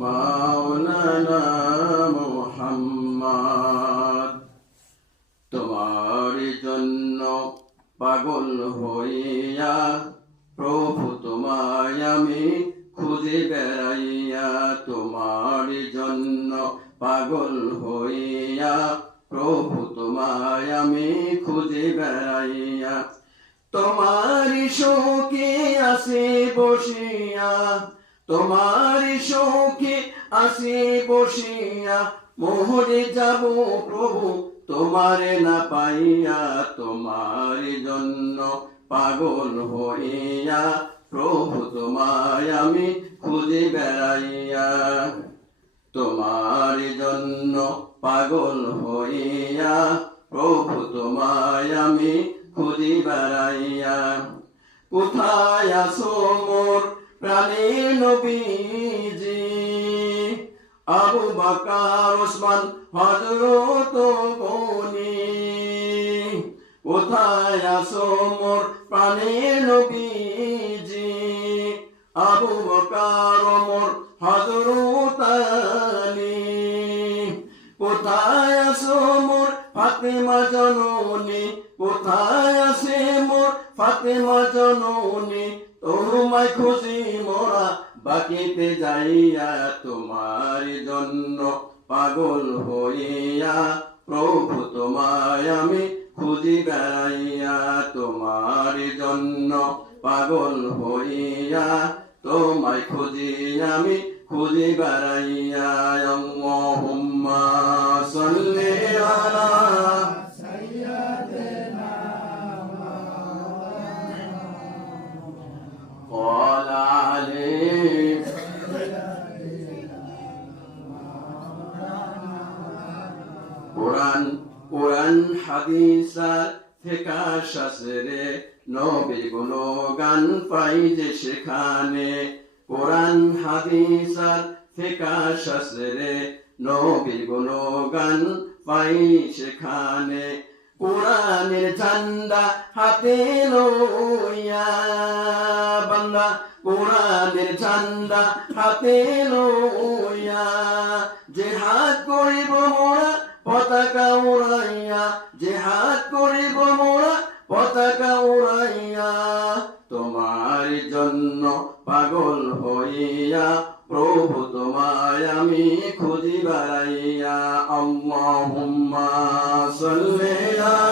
মাওলানা মোহাম্মদ তোমার জন্য পাগল হইয়া প্রভু তোমায় আমি খুঁজে বেড়াইয়া তোমার জন্য পাগল হইয়া প্রভু তোমায় আমি খুঁজে বেড়াইয়া তোমার শোকে আসে বসিয়া তোমার শোকে আসে বসিয়া, মোহরে যাব প্রভু, তোমারে না পাইয়া, তোমার জন্য পাগল হইয়া, প্রভু তোমায় আমি খুঁজে বেড়াইয়া, তোমার জন্য পাগল হইয়া, প্রভু তোমায় আমি খুঁজি বেড়াইয়া। কোথায় আসো মোর প্রাণের আবু বাকার, ওসমান হজরত গনি কোথায় আসো মোর প্রাণের নবীজি? আবু বকার, মোর হজরত আলী। কোথায় আসো মোর ফাতেমা জননী? কোথায় আসে মোর ফাতেমা জননী? তোমায় খুঁজি মোরা বাকিতে যাইয়া তোমার জন্য পাগল হইয়া, প্রভু তোমায় আমি খুঁজি বেড়াইয়া তোমার জন্য পাগল হইয়া, তোমায় খুঁজি আমি খুঁজি বেড়াইয়া কোরআন কোরআন হাদিস ফেকা নবী পাই যে সেখানে। কোরআন হাদিস ফেকা শাস্ত্রে নবী গুণগান পাই সেখানে। কোরআনের ঝান্ডা হাতে লইয়া বান্দা, কোরআনের ঝান্ডা হাতে লইয়া যে হাত করিব মোরা পতাকা উড়াইয়া, জেহাদ করিব মোরা, পতাকা উড়াইয়া। তোমার জন্য পাগল হইয়া, প্রভু তোমায় আমি খুঁজি বাড়াইয়া। অম্মা হুম্মা সল্লেয়া